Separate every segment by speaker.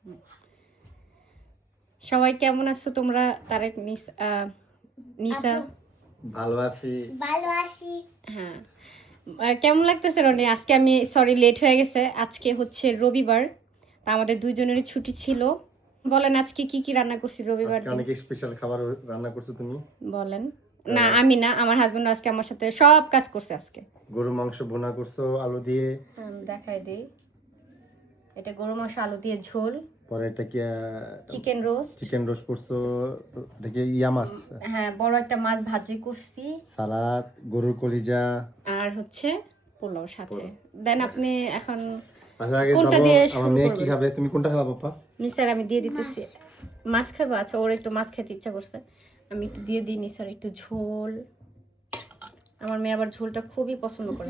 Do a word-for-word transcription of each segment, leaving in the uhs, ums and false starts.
Speaker 1: সবাই কেমন আছো তোমরা? তারেক নিসা
Speaker 2: ভালো আছি
Speaker 3: ভালো আছি।
Speaker 1: হ্যাঁ, কেমন লাগতেছে রনি? আজকে আমি সরি লেট হয়ে গেছে। আজকে হচ্ছে রবিবার, তা আমাদের দুইজনেরই ছুটি ছিল। বলেন আজকে কি কি রান্না করছি রবিবার
Speaker 2: আজকে অনেক স্পেশাল খাবার রান্না করছো তুমি।
Speaker 1: বলেন। না আমি না, আমার হাজবেন্ড আজকে আমার সাথে সব কাজ করছে। আজকে
Speaker 2: গরু মাংস ভুনা করছো আলু দিয়ে।
Speaker 1: দেখাই দেই, এটা গরু মাংস আলু দিয়ে ঝোল।
Speaker 2: পরে এটা কি
Speaker 1: চিকেন রোস্ট।
Speaker 2: চিকেন রোস্ট করছো। এটা কি ইয়া মাছ?
Speaker 1: হ্যাঁ, বড় একটা মাছ ভাজি করছি।
Speaker 2: সালাদ, গরুর কলিজা
Speaker 1: আর হচ্ছে পোলাও সাথে। দেন আপনি এখন
Speaker 2: আচ্ছা আগে
Speaker 1: কোনটা
Speaker 2: দাও,
Speaker 1: দিয়ে
Speaker 2: আমার
Speaker 1: শুরু
Speaker 2: মেয়ে কি
Speaker 1: করবেন?
Speaker 2: খাবে? তুমি কোনটা খাবা পাপা?
Speaker 1: নিসার আমি দিয়ে দিতেছি। মাছ খাবো? আচ্ছা, ওর একটু মাছ খেতে ইচ্ছা করছে, আমি একটু দিয়ে দিই নিসার একটু ঝোল। আমার মেয়ে আবার ঝোলটা খুবই পছন্দ করে।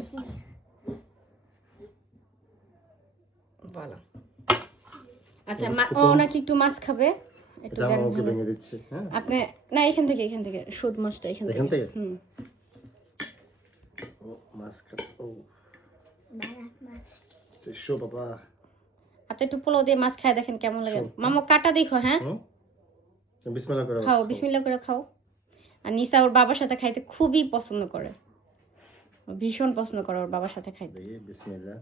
Speaker 1: ভালো। আচ্ছা, ও নাকি একটু মাছ খাবে, একটু দেন।
Speaker 2: ওকে ভেঙে দিচ্ছি। হ্যাঁ,
Speaker 1: আপনি না, এখান থেকে এখান থেকে সুদ মাছটা এখান থেকে।
Speaker 2: এখান থেকে
Speaker 1: হুম,
Speaker 2: ও মাছ খাবে। ও
Speaker 3: বালা মাছ।
Speaker 2: শো বাবা।
Speaker 1: আপনি একটু পোলাও দিয়ে মাছ খায় দেখেন কেমন লাগে। মামা কাটা দেখো। হ্যাঁ,
Speaker 2: বিসমিল্লাহ করে
Speaker 1: খাও, বিসমিল্লাহ করে খাও। আর নিসা ওর বাবার সাথে খাইতে খুবই পছন্দ করে, ভীষণ পছন্দ করে ওর বাবার সাথে খাইতে।
Speaker 2: বিসমিল্লাহ।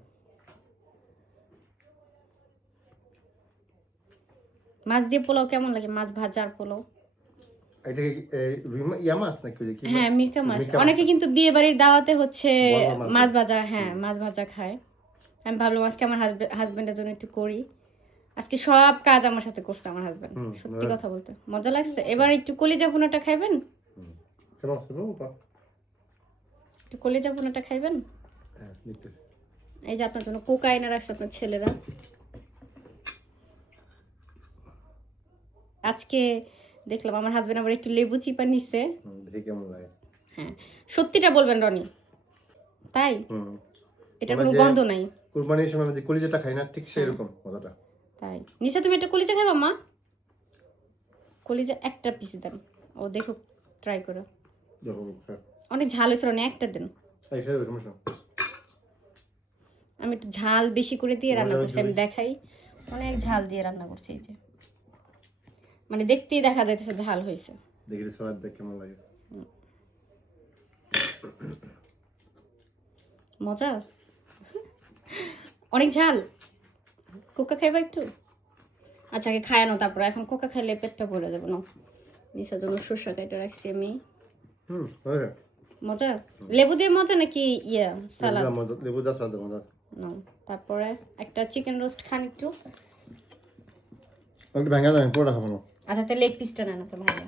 Speaker 1: মাছ দিয়ে পোলাও কেমন লাগে? মাছ ভাজা আর পোলাও।
Speaker 2: এটা কি ইয়া মাছ নাকি? কি?
Speaker 1: হ্যাঁ, মিরকা মাছ। অনেকে কিন্তু বিয়ে বাড়ির দাওয়াতে হচ্ছে মাছ ভাজা, হ্যাঁ মাছ ভাজা খায়। আমি ভাবলাম আজকে আমার হাজবেন্ডের জন্য একটু করি। আজকে সব কাজ আমার সাথে করছে আমার হাজবেন্ড, সত্যি কথা বলতে মজা লাগছে। এবার একটু কলিজা ভুনাটা খাইবেন? একটু কলিজা ভুনাটা খাইবেন? এই যে আপনার জন্য কোকা এনে রাখছে আপনার ছেলেরা। আজকে দেখলাম আমার হাজবেন্ড আবার একটু লেবু চিপা নিচ্ছে। হ্যাঁ, সত্যিটা বলবেন রনি, তাই এটা কোনো গন্ধ নাই।
Speaker 2: কুরবানির সময় যে কলিজাটা খাই না, ঠিক সেই রকম মজাটা।
Speaker 1: তাই নিশা, তুমি একটা কলিজা খাবা? মা কলিজা একটা পিস দেন, ও দেখো ট্রাই করো। অনেক ঝাল হয়েছে রনি, একটা দেন। আমি একটু ঝাল বেশি করে দিয়ে রান্না করছি, আমি দেখাই। অনেক ঝাল দিয়ে রান্না করছি, এই যে মানে দেখতেই দেখা যাইতেছে ঝাল হয়েছে।
Speaker 2: দেখি স্বাদ দেখ কেমন লাগে।
Speaker 1: মজা, অনেক ঝাল। কোকা খাইবা একটু? আচ্ছা আগে খায় না, তারপর এখন কোকা খাইলে পেটটা ভরে যাবে না। নিশার জন্য শসা কাইটা রাখছি আমি।
Speaker 2: হুম,
Speaker 1: মজা। লেবু দিয়ে মজা নাকি ইয়া সালাদ?
Speaker 2: লেবু দা সালাদ মজা।
Speaker 1: না, তারপরে একটা চিকেন রোস্ট খান একটু।
Speaker 2: একটু ভাঙা দাও, পুরোটা খাবো না।
Speaker 1: আচ্ছা, তাহলে লেগ পিসটা নেন তো ভাই।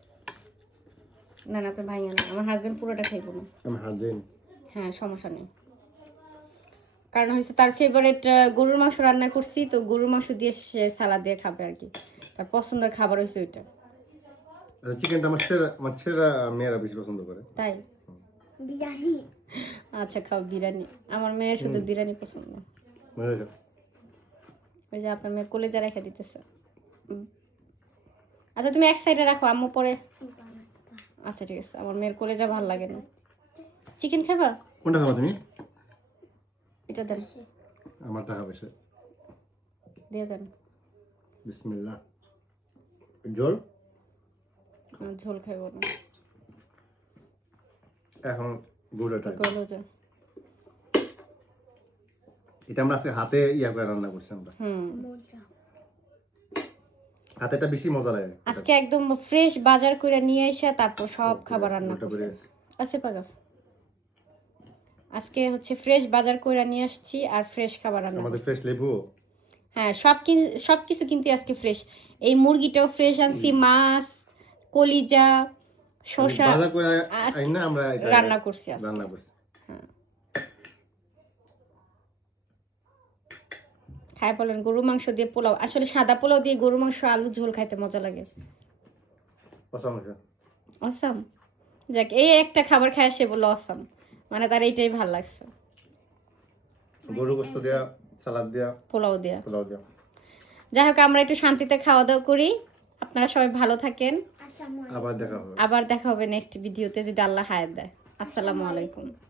Speaker 1: না না, তো ভাই না, আমার হাজবেন্ড পুরোটা খাইবো না।
Speaker 2: আমি হাত দিন।
Speaker 1: হ্যাঁ, সমস্যা নেই। কারণ হচ্ছে তার ফেভারিট গরুর মাংস রান্না করছি, তো গরুর মাংস দিয়ে সে সালাদ দিয়ে খাবে আর কি। তার পছন্দের খাবার হয়েছে ওইটা।
Speaker 2: চিকেনটা আমার ছেলেরা আমার ছেলেরা মেয়েরা বেশি পছন্দ করে।
Speaker 1: তাই
Speaker 3: বিরিয়ানি।
Speaker 1: আচ্ছা খাও বিরিয়ানি। আমার মেয়ে শুধু বিরিয়ানি পছন্দ। ওই যে আপনার মেয়ে কলেজা রেখে দিতেছে। আচ্ছা তুমি এক সাইডে রাখো, আম্মু পরে। আচ্ছা ঠিক আছে, আমার মেয়ের কলেজা ভালো লাগে না। চিকেন খাবা?
Speaker 2: কোনটা খাবা তুমি?
Speaker 1: এটা দেন।
Speaker 2: আমারটা হবে সে।
Speaker 1: দিয়ে দেন।
Speaker 2: বিসমিল্লাহ। ঝোল?
Speaker 1: ঝোল খাইব না
Speaker 2: এখন গুড়াটা।
Speaker 1: কলেজা
Speaker 2: এটা আমরা আজকে হাতে ইয়া করে রান্না করছি আমরা।
Speaker 1: হুম,
Speaker 2: হাতেটা বেশি মজা লাগে।
Speaker 1: আজকে একদম ফ্রেশ বাজার করে নিয়ে এসে তারপর সব খাবার রান্না করছি। আছে পাগা। আজকে হচ্ছে ফ্রেশ বাজার করে নিয়ে আসছি আর ফ্রেশ খাবার রান্না।
Speaker 2: আমাদের ফ্রেশ লেবু।
Speaker 1: হ্যাঁ, সব সব কিছু কিন্তু আজকে ফ্রেশ। এই মুরগিটাও ফ্রেশ আনছি, মাছ, কলিজা, শসা
Speaker 2: বাজার করে আইনা আমরা এটা
Speaker 1: রান্না করছি আজকে।
Speaker 2: রান্না করছি।
Speaker 1: হ্যাঁ, খাই বলেন গরু মাংস দিয়ে পোলাও। আসলে সাদা পোলাও দিয়ে গরু মাংস আলু ঝোল খাইতে মজা লাগে।
Speaker 2: Awesome
Speaker 1: awesome. যাক, এই একটা খাবার খায় সে বললো অসাম, মানে তার এইটাই ভালো লাগছে।
Speaker 2: গরু গোশত দেয়া, সালাদ দেয়া,
Speaker 1: পোলাও দেয়া।
Speaker 2: পোলাও দেয়া।
Speaker 1: যাই হোক, আমরা একটু শান্তিতে খাওয়া দাওয়া করি। আপনারা সবাই ভালো থাকেন।
Speaker 2: আবার দেখা হবে।
Speaker 1: আবার দেখা হবে নেক্সট ভিডিওতে, যদি আল্লাহ হায়াত দেয়। আসসালামু আলাইকুম।